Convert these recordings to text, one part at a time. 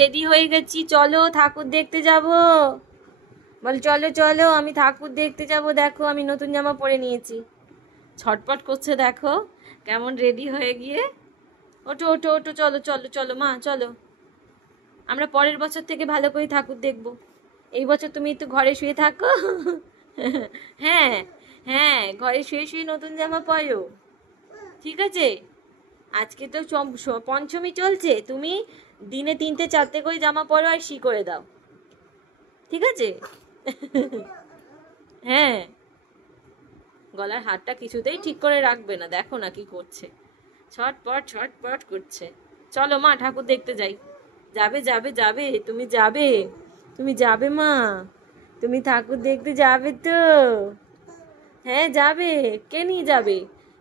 Ready হয়ে গেছি, চলো ঠাকুর দেখতে যাব। বল চলো চলো, আমি ঠাকুর দেখতে যাব। দেখো আমি নতুন জামা পরে নিয়েছি। ছটপট করছে দেখো, কেমন রেডি হয়ে গিয়ে। ওঠো ওঠো ওঠো, চলো চলো চলো মা চলো। আমরা পরের বছর থেকে ভালো করে ঠাকুর দেখব। এই বছর তুমি একটু ঘরে শুয়ে থাকো। হ্যাঁ হ্যাঁ, ঘরে শুয়ে শুয়ে নতুন জামা পরো, ঠিক আছে? আজকে তো পঞ্চমী চলছে, তুমি দিনে 3টে 4টে করে জামা পরো আর শি করে দাও, ঠিক আছে? হ্যাঁ, গলার হারটা কিছুতেই ঠিক করে রাখবে না, দেখো না কি করছে, ছটপট ছটপট করছে। চলো মা ঠাকুর দেখতে যাই। যাবে যাবে যাবে, তুমি যাবে, তুমি যাবে মা, তুমি ঠাকুর দেখতে যাবে তো? হ্যাঁ যাবে। কে নিয়ে যাবে?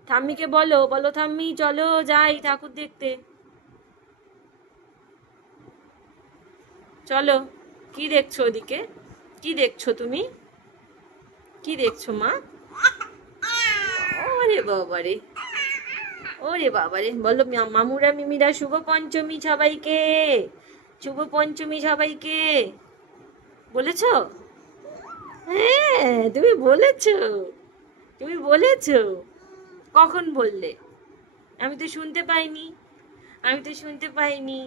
ঠাম্মিকে বলো, বলো ঠাম্মি চলো যাই ঠাকুর দেখতে। চলো। কি দেখছো ওদিকে? কি দেখছো তুমি? কি দেখছো মা? ওরে বাবারে, ওরে বাবারে, বলো মামুরা মিমিরা শুভ পঞ্চমী সবাইকে, শুভ পঞ্চমী সবাইকে। বলেছো? হ্যাঁ তুমি বলেছো, তুমি বলেছো। কখন বললে? আমি তো শুনতে পাইনি, আমি তো শুনতে পাইনি।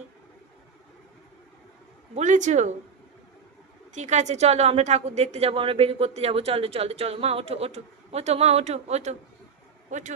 বলেছো? ঠিক আছে চলো, আমরা ঠাকুর দেখতে যাবো, আমরা বের করতে যাবো, চলো চলো চলো মা, ওঠো ওঠো, ওঠো মা, ওঠো ওঠো, ওঠো।